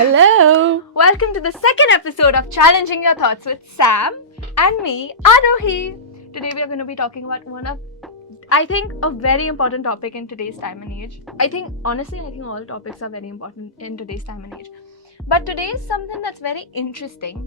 Hello! Welcome to the second episode of Challenging Your Thoughts with Sam and me, Arohi. Today we are going to be talking about a very important topic in today's time and age. I think all topics are very important in today's time and age. But today is something that's very interesting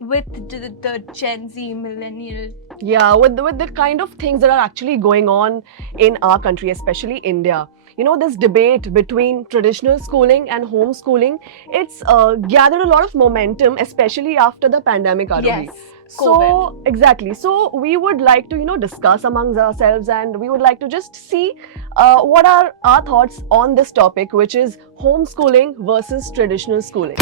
with the Gen Z millennial. Yeah, with the kind of things that are actually going on in our country, especially India. You know, this debate between traditional schooling and homeschooling, it's gathered a lot of momentum, especially after the pandemic, Arohi. Yes, So, exactly. So, we would like to, discuss amongst ourselves, and we would like to just see what are our thoughts on this topic, which is homeschooling versus traditional schooling.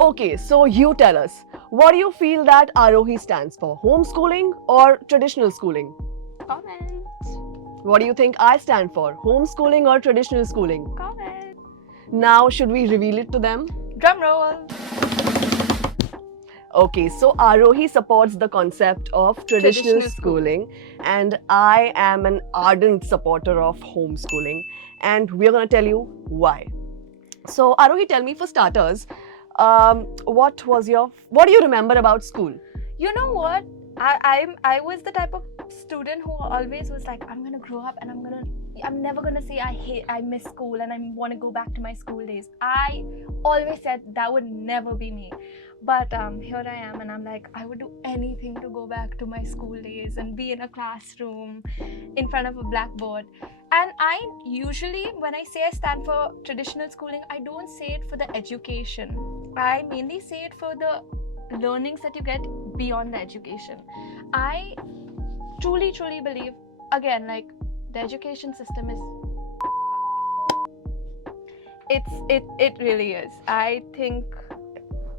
Okay, so you tell us, what do you feel that Arohi stands for? Homeschooling or traditional schooling? Comment. What do you think I stand for? Homeschooling or traditional schooling? Comment. Now, should we reveal it to them? Drum roll. Okay, so Arohi supports the concept of traditional schooling, and I am an ardent supporter of homeschooling, and we're going to tell you why. So, Arohi, tell me for starters, what do you remember about school? You know what? I was the type of student who always was like, I'm gonna grow up and I'm never gonna say I miss school and I want to go back to my school days. I always said that would never be me. But here I am, and I'm like, I would do anything to go back to my school days and be in a classroom in front of a blackboard. And I usually, when I say I stand for traditional schooling, I don't say it for the education. I mainly say it for the learnings that you get beyond the education. I truly believe, again, like, the education system is it really is. I think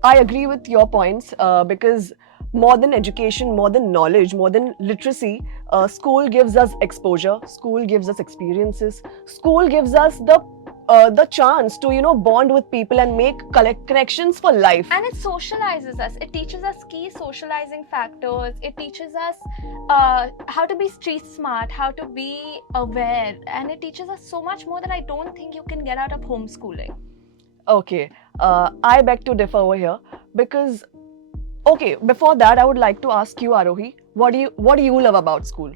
I agree with your points because more than education, more than knowledge, more than literacy, school gives us exposure, school gives us experiences, school gives us the chance to, bond with people and make connections for life. And it socializes us. It teaches us key socializing factors. It teaches us how to be street smart, how to be aware. And it teaches us so much more that I don't think you can get out of homeschooling. Okay, I beg to differ over here because, okay, before that, I would like to ask you, Arohi, what do you love about school?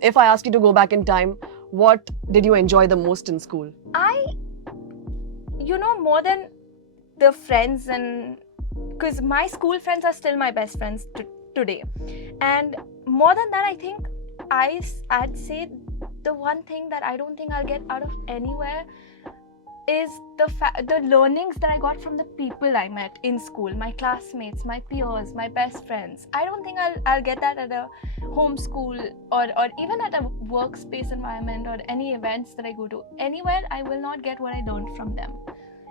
If I ask you to go back in time, what did you enjoy the most in school? More than the friends, and because my school friends are still my best friends today. And more than that, I think I'd say the one thing that I don't think I'll get out of anywhere is the learnings that I got from the people I met in school, my classmates, my peers, my best friends. I don't think I'll get that at a homeschool or even at a workspace environment or any events that I go to. Anywhere, I will not get what I learned from them.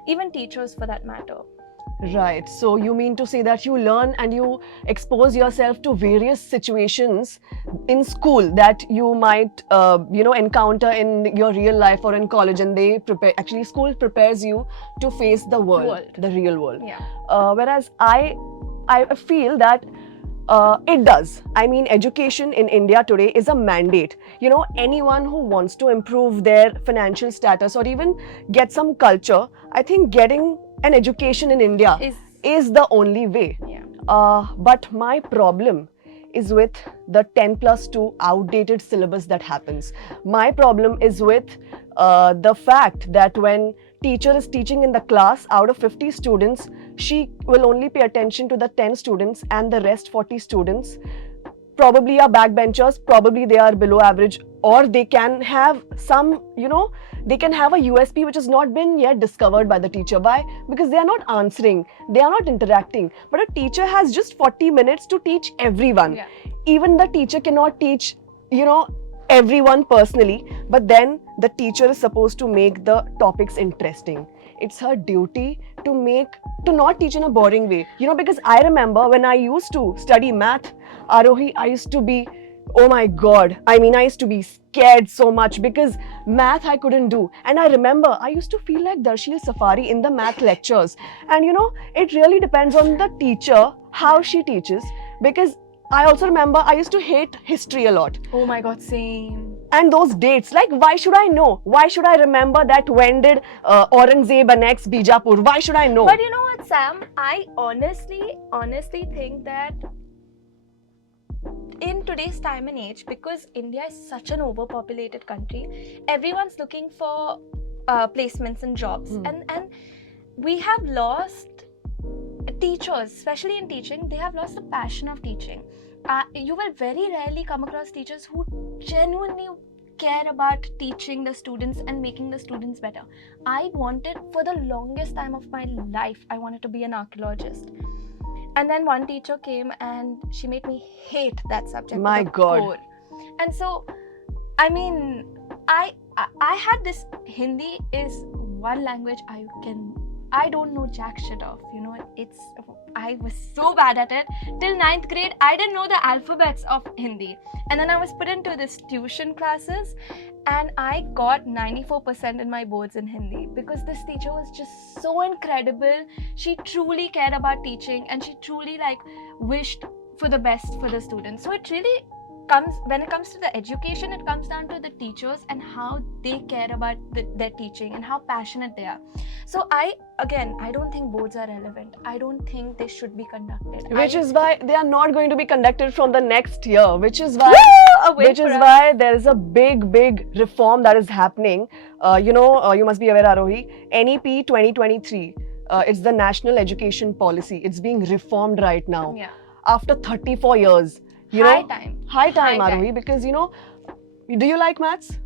Even teachers, for that matter. Right. So you mean to say that you learn and you expose yourself to various situations in school that you might, encounter in your real life or in college, and school prepares you to face the the real world. Yeah. Whereas I feel that it does. I mean, education in India today is a mandate. Anyone who wants to improve their financial status or even get some culture, I think getting an education in India is the only way. Yeah. But my problem is with the 10+2 outdated syllabus that happens. My problem is with the fact that when teacher is teaching in the class, out of 50 students, she will only pay attention to the 10 students, and the rest 40 students probably are backbenchers, probably they are below average, or they can have some, they can have a USP which has not been yet discovered by the teacher. Why? Because they are not answering, they are not interacting. But a teacher has just 40 minutes to teach everyone. Yeah. Even the teacher cannot teach, everyone personally, but then the teacher is supposed to make the topics interesting. It's her duty to not teach in a boring way. Because I remember when I used to study math, Arohi, I used to be, oh my God, I used to be scared so much because math I couldn't do. And I remember I used to feel like Darshil Safari in the math lectures. And it really depends on the teacher, how she teaches. Because I also remember I used to hate history a lot. Oh my God, same. And those dates, like, why should I know? Why should I remember that when did Aurangzeb annex Bijapur? Why should I know? But you know what, Sam? I honestly think that in today's time and age, because India is such an overpopulated country, everyone's looking for placements and jobs, and we have lost teachers, especially in teaching. They have lost the passion of teaching. You will very rarely come across teachers who genuinely care about teaching the students and making the students better. I wanted, for the longest time of my life, I wanted to be an archaeologist. And then one teacher came and she made me hate that subject. My God. Core. And so, I mean, I had this. Hindi is one language I don't know jack shit of, you know. I was so bad at it. Till 9th grade, I didn't know the alphabets of Hindi. And then I was put into this tuition classes and I got 94% in my boards in Hindi because this teacher was just so incredible. She truly cared about teaching and she truly wished for the best for the students. So it really when it comes to the education, it comes down to the teachers and how they care about their teaching and how passionate they are. So I don't think boards are relevant. I don't think they should be conducted. Which is why they are not going to be conducted from the next year. Which is why there is a big reform that is happening. You must be aware, Arohi. NEP 2023. It's the National Education Policy. It's being reformed right now. Yeah. After 34 years. High time, Arohi, because do you like maths?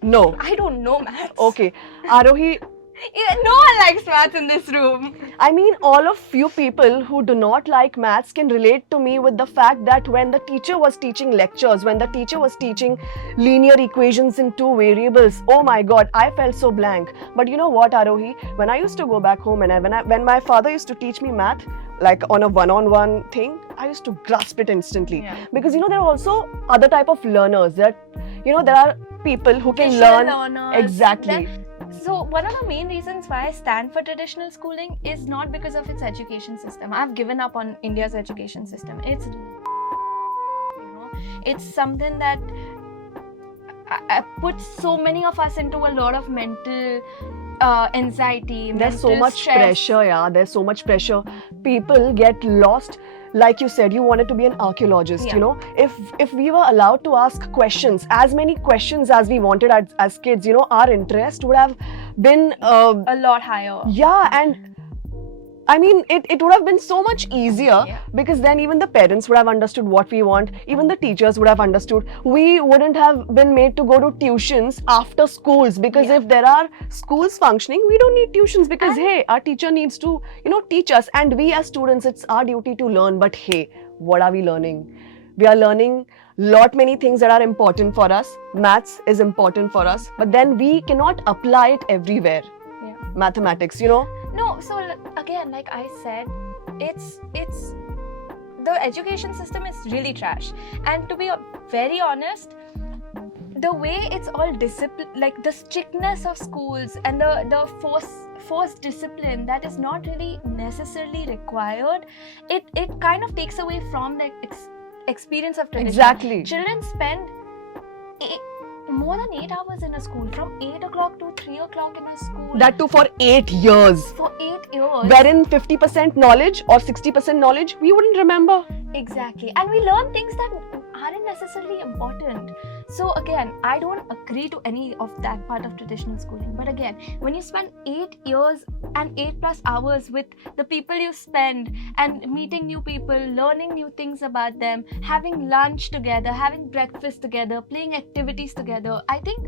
No. I don't know maths. Okay. Arohi, no one likes maths in this room. I mean, all of you people who do not like maths can relate to me with the fact that when the teacher was teaching lectures, when the teacher was teaching linear equations in two variables, oh my God, I felt so blank. But you know what, Arohi? When I used to go back home and when my father used to teach me math, like on a one-on-one thing, I used to grasp it instantly. Yeah. Because there are also other type of learners. There are people who can Visual learn. learners. Exactly. So one of the main reasons why I stand for traditional schooling is not because of its education system. I've given up on India's education system. It's something that puts so many of us into a lot of mental anxiety. There's so much stress. pressure, yeah. There's so much pressure. People get lost. Like you said, you wanted to be an archaeologist, Yeah. If we were allowed to ask questions, as many questions as we wanted as kids, our interest would have been A lot higher. Yeah, and I mean, it would have been so much easier because then even the parents would have understood what we want. Even the teachers would have understood. We wouldn't have been made to go to tuitions after schools because if there are schools functioning, we don't need tuitions because, hey, our teacher needs to, teach us. And we as students, it's our duty to learn. But hey, what are we learning? We are learning many things that are important for us. Maths is important for us. But then we cannot apply it everywhere. Yeah. Mathematics, No, so again, like I said, it's the education system is really trash. And to be very honest, the way it's all discipline, like the strictness of schools and the forced discipline that is not really necessarily required, it kind of takes away from the experience of tradition. Exactly. Children spend more than 8 hours in a school, from 8 o'clock to 3 o'clock in a school. That too for 8 years. For 8 years. Wherein 50% knowledge or 60% knowledge, we wouldn't remember. Exactly. And we learn things that aren't necessarily important. So again, I don't agree to any of that part of traditional schooling. But again, when you spend 8 years and 8+ hours with the people you spend and meeting new people, learning new things about them, having lunch together, having breakfast together, playing activities together, I think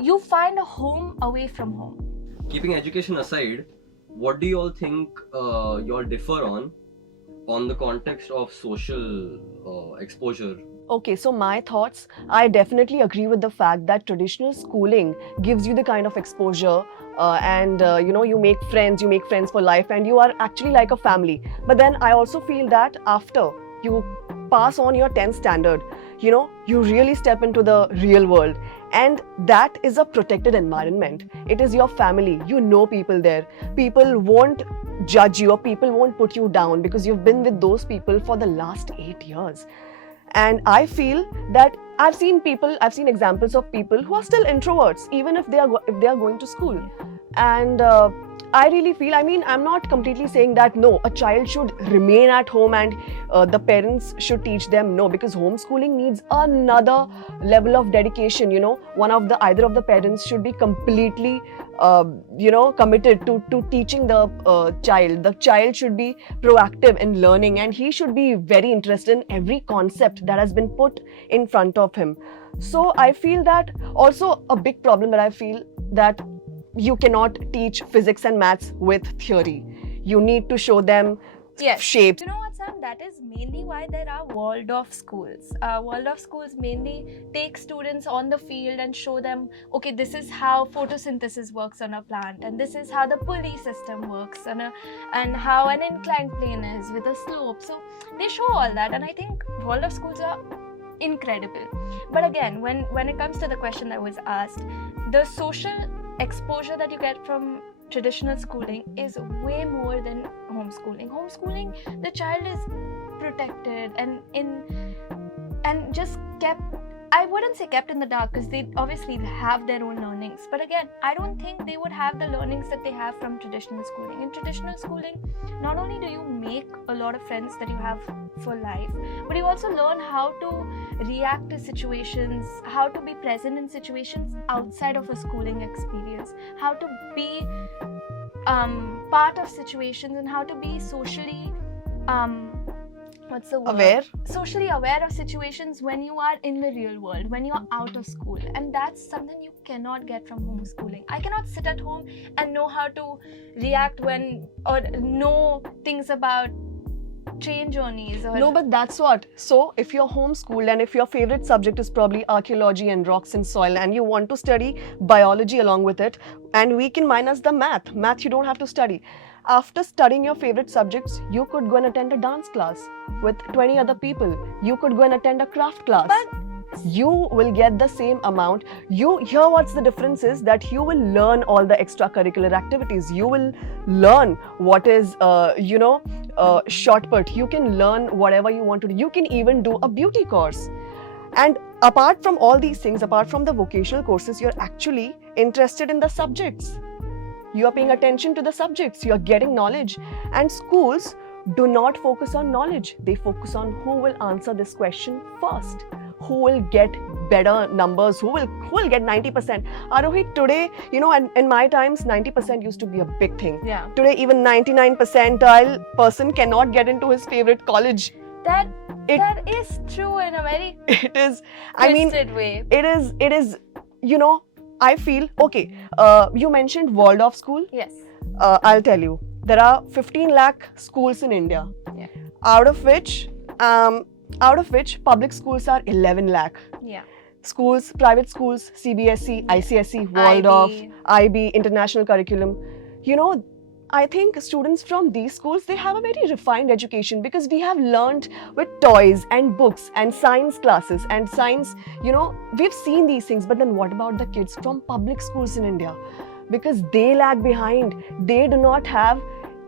you find a home away from home. Keeping education aside, what do you all think you all differ on the context of social exposure? Okay, so my thoughts, I definitely agree with the fact that traditional schooling gives you the kind of exposure and you make friends for life and you are actually like a family. But then I also feel that after you pass on your 10th standard, you really step into the real world. And that is a protected environment. It is your family. You know people there. People won't judge you or people won't put you down because you've been with those people for the last 8 years. And I feel that I've seen examples of people who are still introverts, even if they are going to school. And I really feel, I mean, I'm not completely saying that no, a child should remain at home and the parents should teach them. No, because homeschooling needs another level of dedication. You know, either of the parents should be completely committed to teaching the child. The child should be proactive in learning, and he should be very interested in every concept that has been put in front of him. So I feel that also a big problem that I feel that you cannot teach physics and maths with theory. You need to show them shapes. You know what, Sam? That is mainly why there are Waldorf schools. Waldorf schools mainly take students on the field and show them, okay, this is how photosynthesis works on a plant, and this is how the pulley system works, and how an inclined plane is with a slope. So they show all that, and I think Waldorf schools are incredible. But again, when it comes to the question that was asked, the social exposure that you get from traditional schooling is way more than homeschooling. Homeschooling, the child is protected and just kept, I wouldn't say kept in the dark, because they obviously have their own learnings, but again, I don't think they would have the learnings that they have from traditional schooling. In traditional schooling, not only do you make a lot of friends that you have for life, but you also learn how to react to situations, how to be present in situations outside of a schooling experience, how to be part of situations, and how to be socially socially aware of situations when you are in the real world, when you're out of school. And that's something you cannot get from homeschooling. I cannot sit at home and know how to react or know things about train journeys. No, but that's what. So if you're homeschooled and if your favorite subject is probably archaeology and rocks and soil, and you want to study biology along with it, and we can minus the math you don't have to study. After studying your favorite subjects, you could go and attend a dance class with 20 other people. You could go and attend a craft class. But you will get the same amount. Here what's the difference is that you will learn all the extracurricular activities. You will learn what is shot put. You can learn whatever you want to do. You can even do a beauty course. And apart from all these things, apart from the vocational courses, you're actually interested in the subjects. You are paying attention to the subjects. You are getting knowledge. And schools do not focus on knowledge. They focus on who will answer this question first, who will get better numbers, who will get 90%. Arohi, today, in my times, 90% used to be a big thing. Yeah. Today, even 99 percentile person cannot get into his favorite college. That is true in a very twisted way. It is, I feel, okay, you mentioned Waldorf school. Yes. I'll tell you, there are 15 lakh schools in India. Yeah. Out of which public schools are 11 lakh. Yeah. Schools, private schools, CBSE, ICSE, Waldorf, IB, international curriculum. I think students from these schools, they have a very refined education, because we have learned with toys and books and science classes and science, we've seen these things. But then what about the kids from public schools in India? Because they lag behind. They do not have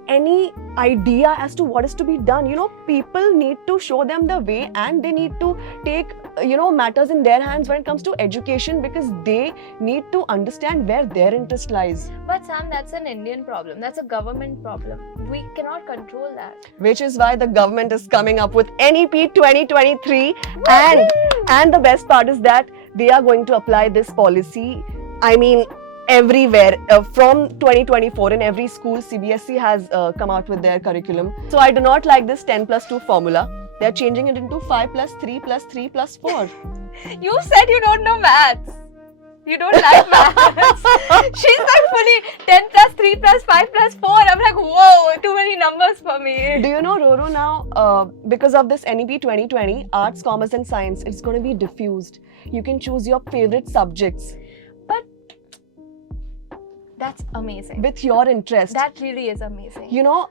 any idea as to what is to be done. People need to show them the way, and they need to take, matters in their hands when it comes to education, because they need to understand where their interest lies. But Sam, that's an Indian problem. That's a government problem. We cannot control that. Which is why the government is coming up with NEP 2023. And the best part is that they are going to apply this policy, everywhere. From 2024, in every school, CBSE has come out with their curriculum. So I do not like this 10+2 formula. They're changing it into 5+3 + 3 + 4. You said you don't know maths. You don't like maths. She's like fully 10 + 3 + 5 + 4. I'm like, whoa, too many numbers for me. Do you know, Roro, now, because of this NEP 2020, arts, commerce and science, it's going to be diffused. You can choose your favorite subjects. That's amazing. with your interest. That really is amazing. You know,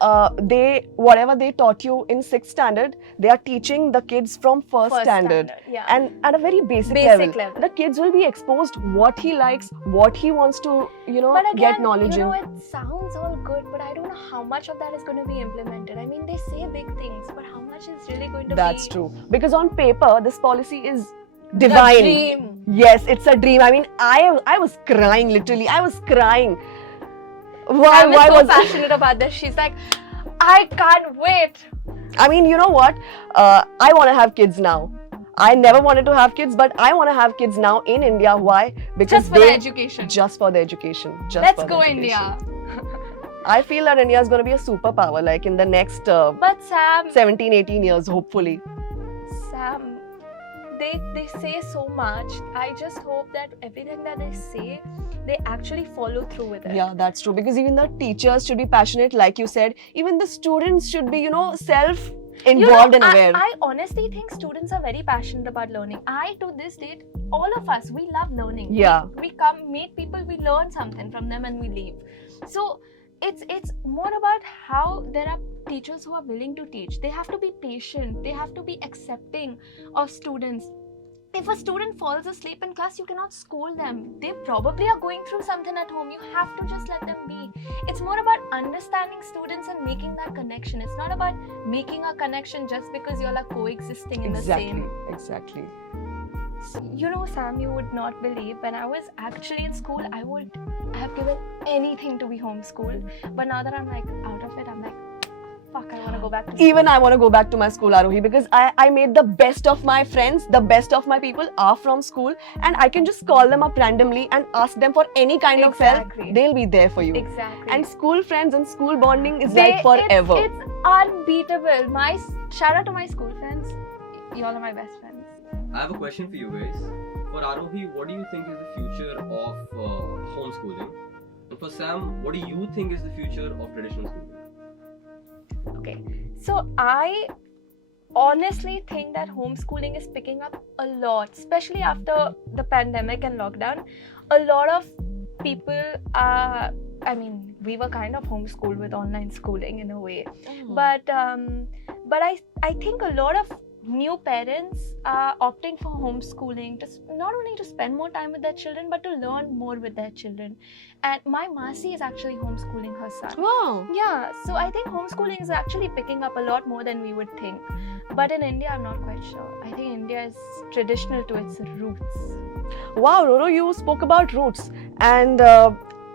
whatever they taught you in 6th standard, they are teaching the kids from first standard. Yeah. And at a very basic Basic level, level. the kids will be exposed what he likes, what he wants to, But again, get knowledge you know, in. it sounds all good, but I don't know how much of that is going to be implemented. I mean, they say big things, but how much is really going to That's be true. Because on paper, this policy is the divine. dream? Yes, it's a dream. I mean, I was crying, literally. I was crying. I'm Why so was passionate about this. She's like, I can't wait. I mean, you know what? I want to have kids now. I never wanted to have kids, but I want to have kids now in India. Why? Because Just for the education. Just for the education. Just Let's for the go, education. India. I feel that India is going to be a superpower, like in the next But Sam, 17, 18 years, hopefully. Sam, they say so much. I just hope that everything that they say, they actually follow through with it. Yeah, that's true. Because even the teachers should be passionate, like you said. Even the students should be, self-involved and aware. I honestly think students are very passionate about learning. To this date, all of us, we love learning. Yeah. We come, meet people, we learn something from them and we leave. So it's more about how there are teachers who are willing to teach. They have to be patient. They have to be accepting of students. If a student falls asleep in class, you cannot scold them. They probably are going through something at home. You have to just let them be. It's more about understanding students and making that connection. It's not about making a connection just because you all are coexisting in the same. Exactly. You know, Sam, you would not believe, when I was actually in school, I would have given anything to be homeschooled. But now that I'm like out of it, I'm like, fuck, I want to go back to school. Even I want to go back to my school, Arohi, because I made the best of my friends, the best of my people are from school, and I can just call them up randomly and ask them for any kind of help. Exactly. They'll be there for you. Exactly. And school friends and school bonding is like forever. It's unbeatable. Shout out to my school friends. Y'all are my best friends. I have a question for you guys. For Arohi, what do you think is the future of homeschooling? And for Sam, what do you think is the future of traditional schooling? Okay, so I honestly think that homeschooling is picking up a lot, especially after the pandemic and lockdown. A lot of people are, we were kind of homeschooled with online schooling in a way, but I think a lot of new parents are opting for homeschooling, not only to spend more time with their children, but to learn more with their children. And my Masi is actually homeschooling her son. Wow. Yeah, so I think homeschooling is actually picking up a lot more than we would think. But in India, I'm not quite sure. I think India is traditional to its roots. Wow, Roro, you spoke about roots. And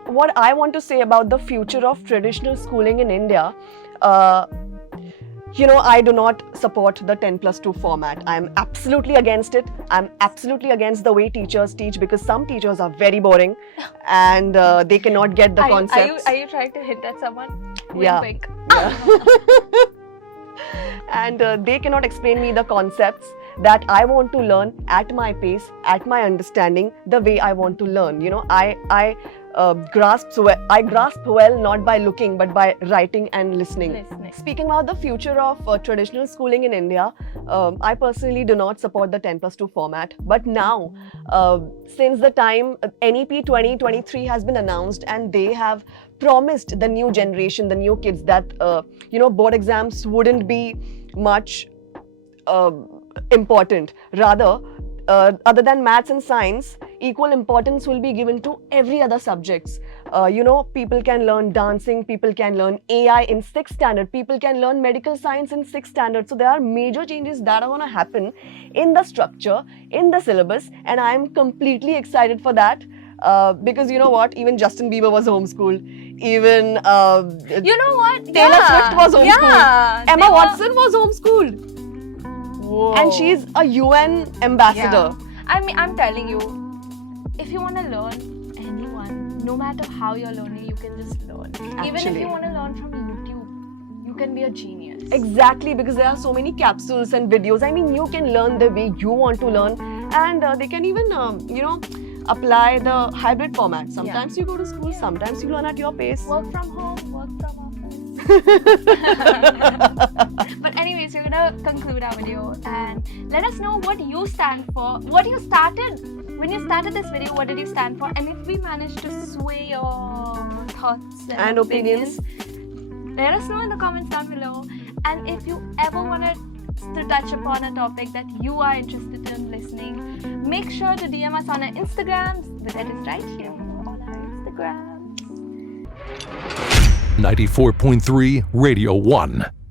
what I want to say about the future of traditional schooling in India, I do not support the 10+2 format. I'm absolutely against it. I'm absolutely against the way teachers teach, because some teachers are very boring and they cannot get the concepts. Are you trying to hint at someone? Wink, Yeah. wink. Yeah. And they cannot explain me the concepts that I want to learn at my pace, at my understanding, the way I want to learn. I grasp well not by looking but by writing and listening. Speaking about the future of traditional schooling in India, I personally do not support the 10+2 format. But now, since the time NEP 2023 has been announced and they have promised the new generation, the new kids, that board exams wouldn't be much important. Rather, other than maths and science, equal importance will be given to every other subjects. People can learn dancing, people can learn AI in 6th standard, people can learn medical science in 6th standard. So there are major changes that are going to happen in the structure, in the syllabus, and I am completely excited for that. Because you know what, even Justin Bieber was homeschooled, even You know what? Taylor Swift was homeschooled, Yeah, Emma Watson was homeschooled. Whoa. And she's a UN ambassador. I'm telling you, if you want to learn anyone, no matter how you're learning, you can just learn. Even if Actually. you want to learn from YouTube, you can be a genius. Exactly, because there are so many capsules and videos. I mean, you can learn the way you want to learn, and they can even, apply the hybrid format. Sometimes you go to school, sometimes you learn at your pace. Work from home, work from office. But anyways, we're gonna conclude our video and let us know what you stand for. What you started when you started this video. What did you stand for? And if we managed to sway your thoughts And opinions, let us know in the comments down below. And if you ever wanted to touch upon a topic that you are interested in listening, make sure to DM us on our Instagrams. The red is right here on our Instagrams. 94.3 Radio 1.